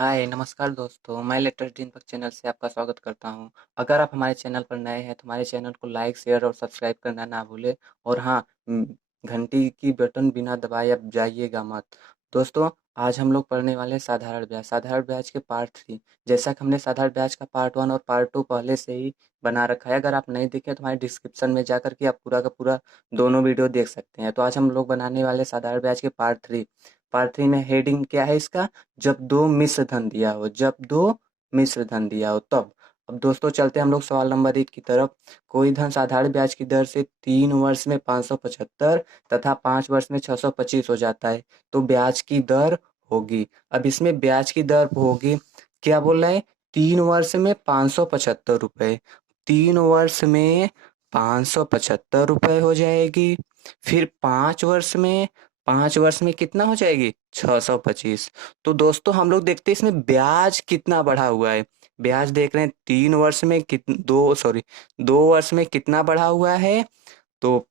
हाय नमस्कार दोस्तों, मैं लेटेस्ट दीपक चैनल से आपका स्वागत करता हूं। अगर आप हमारे चैनल पर नए हैं तो हमारे चैनल को लाइक शेयर और सब्सक्राइब करना ना भूलें। और हाँ, घंटी की बटन बिना दबाए आप जाइएगा मत। दोस्तों, आज हम लोग पढ़ने वाले हैं साधारण ब्याज के पार्ट 3। जैसा कि हमने साधारण ब्याज का पार्ट 1 और पार्ट 2 पहले से ही बना रखा है। अगर आप नहीं देखें तो हमारे डिस्क्रिप्शन में जाकर के आप पूरा का पूरा दोनों वीडियो देख सकते हैं। तो आज हम लोग बनाने वाले साधारण ब्याज के पार्ट 3 में हेडिंग क्या है इसका? जब दो मिश्र धन दिया हो, जब दो मिश्र धन दिया हो तब। अब दोस्तों चलते हैं हम लोग सवाल नंबर 1 की तरफ। कोई धन साधारण ब्याज की दर से 3 वर्ष में 575 तथा 5 वर्ष में 625 हो जाता है तो ब्याज की दर होगी। अब इसमें ब्याज की दर होगी, क्या बोल रहा है? 3 वर्ष में 575 रुपए, 3 वर्ष में 575 रुपए हो जाएगी। फिर 5 वर्ष में कितना हो जाएगी? 625। तो दोस्तों हम लोग देखते हैं इसमें ब्याज कितना बढ़ा हुआ है। ब्याज देख रहे हैं 3 वर्ष में 2 वर्ष में कितना बढ़ा हुआ है। तो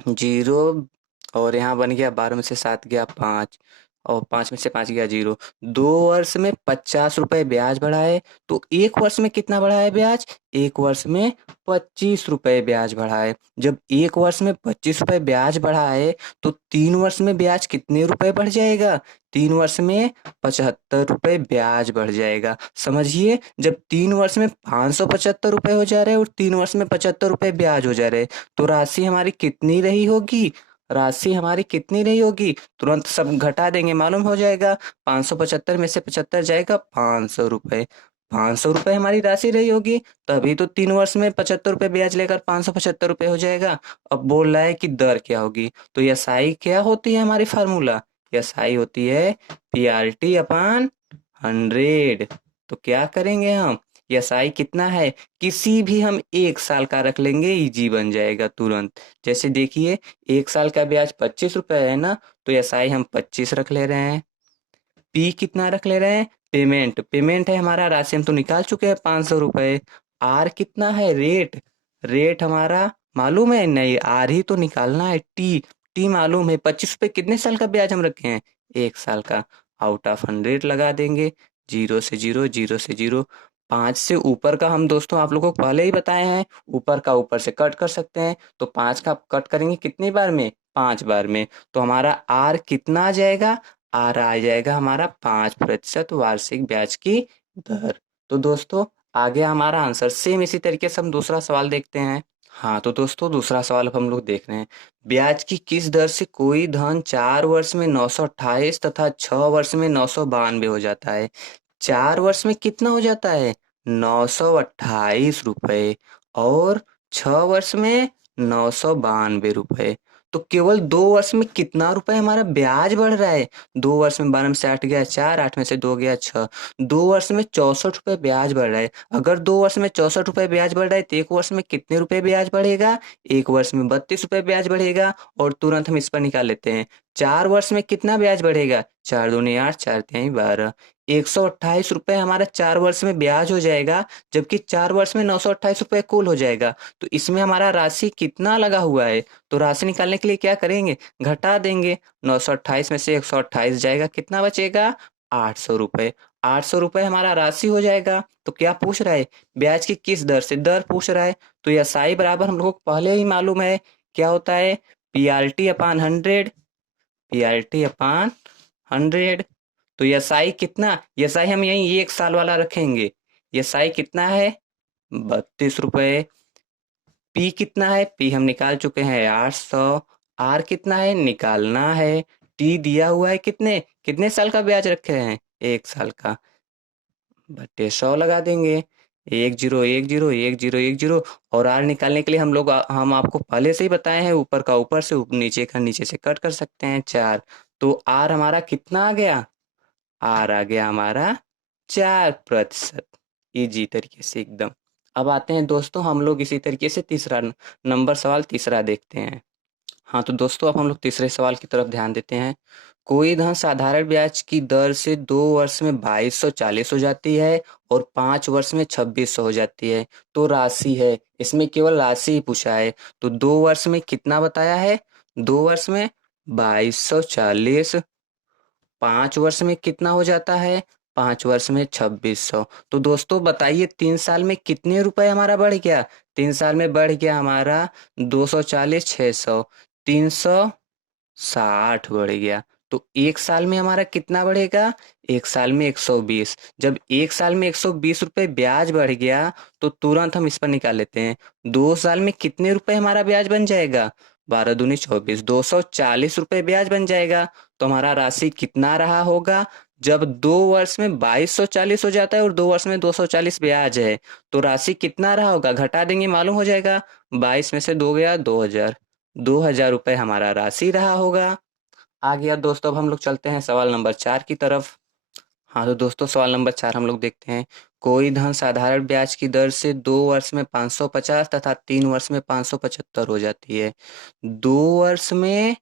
0 और यहाँ बन गया 12 में से 7 गया 5 और 5 में से 5 गया 0। 2 वर्ष में 50 रुपए ब्याज बढ़ा है तो 1 वर्ष में कितना बढ़ा है ब्याज? 1 वर्ष में 25 रुपए ब्याज बढ़ा है। जब 1 वर्ष में 25 रुपए ब्याज बढ़ा है तो 3 वर्ष में ब्याज कितने रुपए बढ़ जाएगा? 3 वर्ष में 75 रुपए ब्याज बढ़ जाएगा। समझिए, जब 3 वर्ष में 575 रुपए हो जा रहे हैं और 3 वर्ष में 75 रुपए ब्याज हो जा रहे हैं तो राशि हमारी कितनी रही होगी? राशि हमारी कितनी रही होगी? तुरंत सब घटा देंगे, मालूम हो जाएगा। 575 में से 75 जाएगा 500 रुपए। 500 रुपए हमारी राशि रही होगी, तभी तो 3 वर्ष में 75 रुपए ब्याज लेकर 575 रुपए हो जाएगा। अब बोल रहा है कि दर क्या होगी, तो एसआई क्या होती है हमारी फार्मूला? एसआई होती है पीआरटी अपॉन 100। तो क्या करेंगे हम? एसआई कितना है? किसी भी हम 1 साल का रख लेंगे, इजी बन जाएगा तुरंत। जैसे देखिए 1 साल का ब्याज 25 रुपए है ना, तो एसआई हम 25 रख ले रहे हैं। पी कितना रख ले रहे हैं? पेमेंट, पेमेंट है हमारा, राशि हम तो निकाल चुके हैं 500 रुपए। आर कितना है? रेट, रेट हमारा मालूम है? नहीं, आर ही तो निकालना है। टी, टी मालूम है। 25 रुपए कितने साल का ब्याज हम रखे हैं? 1 साल का। आउट ऑफ 100 लगा देंगे। 0 से 0, 0 से 0। 5 से ऊपर का हम दोस्तों आप लोगों को पहले ही बताए हैं, ऊपर का ऊपर से कट कर सकते हैं। तो 5 का कट करेंगे कितनी बार में? 5 बार में। तो हमारा आर कितना आ जाएगा? आर आ जाएगा हमारा 5% वार्षिक ब्याज की दर। तो दोस्तों आगे हमारा आंसर सेम इसी तरीके से हम दूसरा सवाल देखते हैं। हाँ तो दोस्तों दूसरा सवाल अब हम लोग देख रहे हैं। ब्याज की किस दर से कोई धन 4 वर्ष में 928 तथा 6 वर्ष में 992 हो जाता है? 4 वर्ष में कितना हो जाता है? 928 रुपए। और 6 वर्ष में 992 रुपए। तो केवल 2 वर्ष में कितना रुपए हमारा ब्याज बढ़ रहा है? 2 वर्ष में 12 में से 8 गया 4, 8 में से 2 गया 6। 2 वर्ष में 64 रुपए ब्याज बढ़ रहा है। अगर 2 वर्ष में 64 रुपए ब्याज बढ़ रहा है तो 1 वर्ष में कितने रुपए ब्याज बढ़ेगा? 1 वर्ष में 32 रुपए ब्याज बढ़ेगा। और तुरंत हम इस पर निकाल लेते हैं। 4 वर्ष में कितना ब्याज बढ़ेगा? 4 दूनी 8, 4 तिहाई 12। 128 रुपए हमारा 4 वर्ष में ब्याज हो जाएगा, जबकि 4 वर्ष में 928 रुपए कुल हो जाएगा। तो इसमें हमारा राशि कितना लगा हुआ है? तो राशि निकालने के लिए क्या करेंगे? घटा देंगे। 928 में से 128 जाएगा, कितना बचेगा? 800 रुपए। 800 रुपए हमारा राशि हो जाएगा। तो क्या पूछ रहा है? ब्याज की किस दर से? दर पूछ रहा है। तो यह साई बराबर हम लोगों को पहले ही मालूम है, क्या होता है? PRT upon 100। PRT upon 100। तो एसआई कितना? एसआई हम यही 1 साल वाला रखेंगे। एसआई कितना है? 32 रुपए। पी कितना है? पी हम निकाल चुके हैं 800। आर कितना है? निकालना है। टी दिया हुआ है कितने कितने साल का ब्याज रखे हैं? 1 साल का। बट्टे 100 लगा देंगे। 10 10 10 10। और आर निकालने के लिए हम आपको पहले से ही बताए हैं, ऊपर का ऊपर से नीचे का नीचे से कट कर सकते हैं 4। तो आर हमारा कितना आ गया? आर आ गया हमारा 4%। इजी तरीके से एकदम। अब आते हैं दोस्तों हम लोग इसी तरीके से तीसरा नंबर सवाल तीसरा देखते हैं। हाँ तो दोस्तों अब हम लोग तीसरे सवाल की तरफ ध्यान देते हैं। कोई धन साधारण ब्याज की दर से 2 वर्ष में 2240 हो जाती है और 5 वर्ष में 2600 हो जाती है तो राशि है। इसमें केवल राशि ही पूछा है। तो 2 वर्ष में कितना बताया है? 2 वर्ष में 2240। 5 वर्ष में कितना हो जाता है? 5 वर्ष में 2600। तो दोस्तों बताइए 3 साल में कितने रुपए हमारा बढ़ गया? 3 साल में बढ़ गया हमारा 240, 600, 360 बढ़ गया। तो एक साल में हमारा कितना बढ़ेगा? एक साल में 120। जब एक साल में 120 रुपए ब्याज बढ़ गया तो तुरंत हम इस पर निकाल लेते हैं। 2 साल में कितने रुपए हमारा ब्याज बन जाएगा? 12 दूनी 24, 240 रुपए ब्याज बन जाएगा। तो हमारा राशि कितना रहा होगा? जब 2 वर्ष में 2240 हो जाता है और 2 वर्ष में 240 ब्याज है, तो राशि कितना रहा होगा? घटा देंगे मालूम हो जाएगा। 22 में से 2 गया 2000, 2000 रुपए हमारा राशि रहा होगा। आ गया दोस्तों, अब हम लोग चलते हैं सवाल नंबर 4 की तरफ। हाँ तो दोस्तों सवाल नंबर 4 हम लोग देखते हैं। कोई धन साधारण ब्याज की दर से 2 वर्ष में 550 तथा 3 वर्ष में 575 हो जाती है। 2 वर्ष में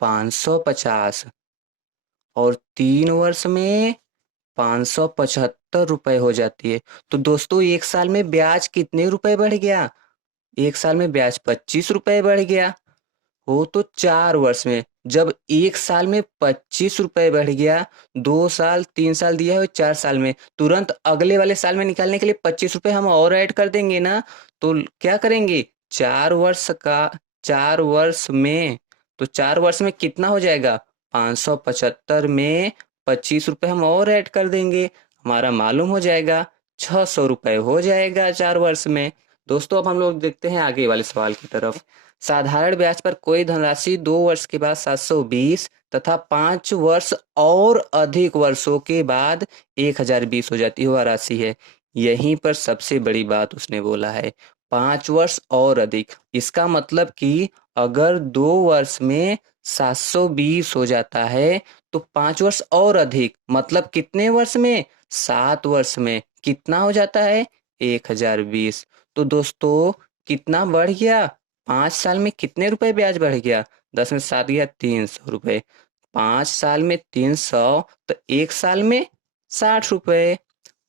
550 और 3 वर्ष में 575 रुपए हो जाती है। तो दोस्तों एक साल में ब्याज कितने रुपए बढ़ गया? एक साल में ब्याज 25 रुपए बढ़ गया। हो तो 4 वर्ष में, जब एक साल में 25 रुपए बढ़ गया, 2 साल 3 साल दिया है, 4 साल में तुरंत अगले वाले साल में निकालने के लिए 25 रुपए हम और ऐड कर देंगे ना। तो क्या करेंगे? 4 वर्ष का, 4 वर्ष में, तो 4 वर्ष में कितना हो जाएगा? 575 में 25 रुपए हम और ऐड कर देंगे, हमारा मालूम हो जाएगा 600 रुपए हो जाएगा 4 वर्ष में। दोस्तों अब हम लोग देखते हैं आगे वाले सवाल की तरफ। साधारण ब्याज पर कोई धनराशि 2 वर्ष के बाद 720 तथा 5 वर्ष और अधिक वर्षों के बाद 1020 हो जाती है, वह राशि है। यहीं पर सबसे बड़ी बात उसने बोला है, 5 वर्ष और अधिक। इसका मतलब कि अगर 2 वर्ष में 720 हो जाता है तो 5 वर्ष और अधिक मतलब कितने वर्ष में? 7 वर्ष में कितना हो जाता है? 1020। तो दोस्तों कितना बढ़ गया? 5 साल में कितने रुपए ब्याज बढ़ गया? 10 में 7 गया 300 रुपए। 5 साल में 300, तो एक साल में 60 रुपए।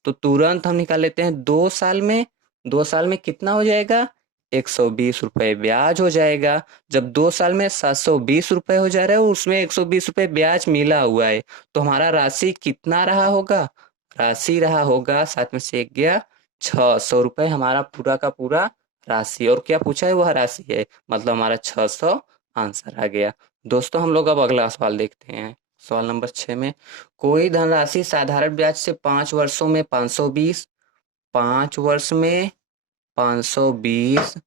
तो तुरंत हम निकाल लेते हैं 2 साल में। 2 साल में कितना हो जाएगा? 120 रुपए ब्याज हो जाएगा। जब 2 साल में 720 रुपए हो जा रहा है और उसमें 120 रुपए ब्याज मिला हुआ है, तो हमारा राशि कितना रहा होगा? राशि रहा होगा, 7 में से 1 गया 600 रुपए हमारा पूरा का पूरा राशि। और क्या पूछा है? वह राशि है, मतलब हमारा 600 आंसर आ गया। दोस्तों हम लोग अब अगला सवाल देखते हैं। सवाल नंबर 6 में, कोई धनराशि साधारण ब्याज से 5 वर्षों में 520, 5 वर्ष में 520,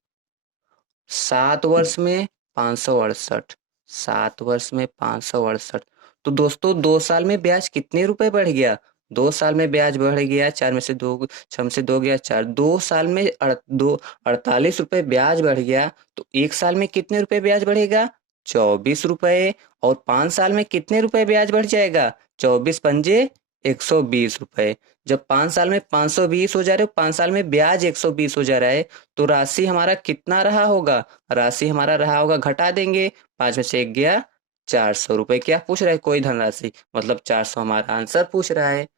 7 वर्ष में 568, 7 वर्ष में 568। तो दोस्तों 2 साल में ब्याज कितने रुपए बढ़ गया? 2 साल में ब्याज बढ़ गया, 4 में से 2, 6 में से 2 गया 4, 2 साल में 48 रुपए ब्याज बढ़ गया। तो एक साल में कितने रुपए ब्याज बढ़ेगा? 24 रुपए। और 5 साल में कितने रुपए ब्याज बढ़ जाएगा? 24 पंजे 120 रुपए। जब 5 साल में 520 हो जा रहे हो, 5 साल में ब्याज 120 हो जा रहा है, तो राशि हमारा कितना रहा होगा? राशि हमारा रहा होगा, घटा देंगे, 5 में से 1 गया 400 रुपए। क्या पूछ रहा है? कोई धनराशि, मतलब 400 हमारा आंसर पूछ रहा है।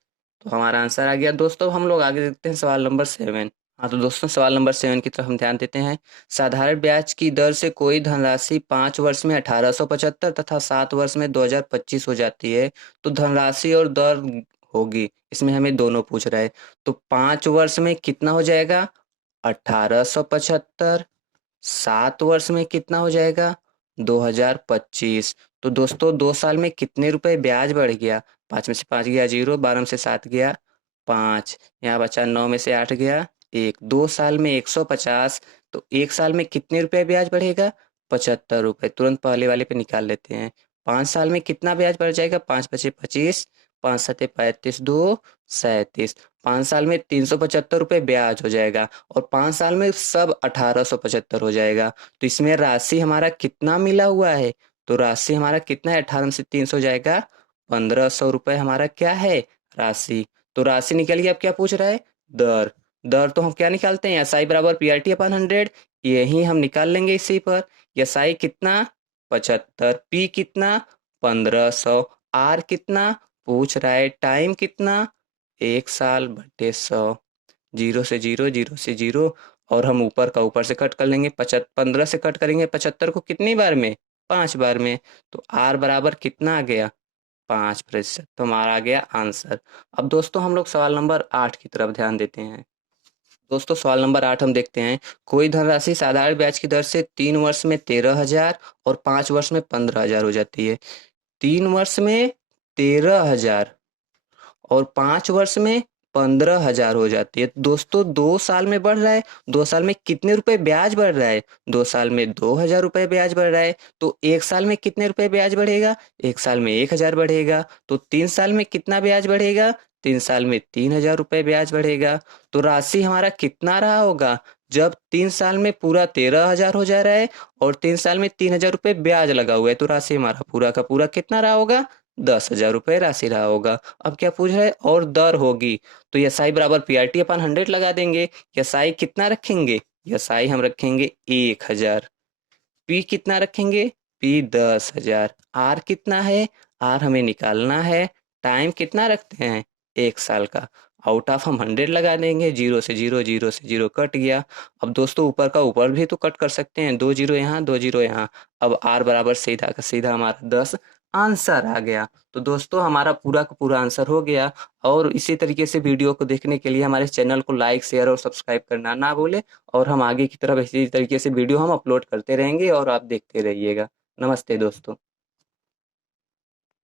तो हमारा आंसर आ गया। दोस्तों हम लोग आगे देखते हैं सवाल नंबर 7। हाँ तो दोस्तों सवाल नंबर 7 की तरफ हम ध्यान देते हैं। साधारण ब्याज की दर से कोई धनराशि 5 वर्ष में 1875 तथा 7 वर्ष में 2025 हो जाती है, तो धनराशि और दर होगी। इसमें हमें दोनों पूछ रहा है। तो 5 वर्ष में कितना हो जाएगा? 1875। 7 वर्ष में कितना हो जाएगा? 2025। तो दोस्तों 2 साल में कितने रुपए ब्याज बढ़ गया? 5 में से 5 गया 0, 12 में से 7 गया 5, यहाँ बचा 9 में से 8 गया 1। 2 साल में 150, तो एक साल में कितने रुपए ब्याज बढ़ेगा? 75 रुपए। तुरंत पहले वाले पे निकाल लेते हैं। 5 साल में कितना ब्याज बढ़ जाएगा? 5 पचे 25, 5 सते 35, 2 37। 5 साल में 375 रुपए ब्याज हो जाएगा और 5 साल में सब 1875 हो जाएगा। तो इसमें राशि हमारा कितना मिला हुआ है? तो राशि हमारा कितना है? 18 में से 300 जाएगा 1500 रुपए हमारा क्या है? राशि। तो राशि निकल गई। अब क्या पूछ रहा है? दर। दर तो हम क्या निकालते हैं? एसआई बराबर पीआरटी अपन 100, यही हम निकाल लेंगे इसी पर। एसआई कितना? 75, पी कितना? 1500, आर कितना पूछ रहा है? टाइम कितना? 1 साल बटे 100। 0 से 0, 0 से 0, और हम ऊपर का ऊपर से कट कर लेंगे। 15 से कट करेंगे 75 को कितनी बार में? 5 बार में। तो आर बराबर कितना आ गया? 5%। तो हमारा आ गया आंसर। अब दोस्तों हम लोग सवाल नंबर 8 की तरफ ध्यान देते हैं। दोस्तों सवाल नंबर 8 हम देखते हैं। कोई धनराशि साधारण ब्याज की दर से 3 वर्ष में 13,000 और 5 वर्ष में 15,000 हो जाती है। 3 वर्ष में 13,000 और 5 वर्ष में 15,000 हो जाती है। दोस्तों 2 साल में बढ़ रहा है। 2 साल में कितने रुपए ब्याज बढ़ रहा है? 2 साल में 2,000 रुपए ब्याज बढ़ रहा है। तो 1 साल में कितने रुपए ब्याज बढ़ेगा? 1 साल में 1,000 बढ़ेगा। तो 3 साल में कितना ब्याज बढ़ेगा? 3 साल में 3,000 रुपए ब्याज बढ़ेगा। तो राशि हमारा कितना रहा होगा? जब 3 साल में पूरा 13,000 हो जा रहा है और 3 साल में 3,000 रुपए ब्याज लगा हुआ है, तो राशि हमारा पूरा का पूरा कितना रहा होगा? 10,000 रुपए राशि रहा होगा। अब क्या पूछ रहा है? और दर होगी। तो एस आई बराबर पी आर टी अपन 100 लगा देंगे। एस आई कितना रखेंगे? एस आई हम रखेंगे 1,000। पी कितना रखेंगे? पी 10,000। आर कितना है? आर हमें निकालना है। टाइम कितना रखते हैं? 1 साल का। आउट ऑफ हम 100 लगा देंगे। जीरो से जीरो, जीरो से जीरो कट गया। अब दोस्तों ऊपर का ऊपर भी तो कट कर सकते हैं। 2 जीरो यहाँ, 2 जीरो यहाँ। अब आर बराबर सीधा का सीधा हमारा 10 आंसर आ गया। तो दोस्तों हमारा पूरा का पूरा आंसर हो गया। और इसी तरीके से वीडियो को देखने के लिए हमारे चैनल को लाइक, शेयर और सब्सक्राइब करना ना भूलें। और हम आगे की तरफ इसी तरीके से वीडियो हम अपलोड करते रहेंगे और आप देखते रहिएगा। नमस्ते दोस्तों।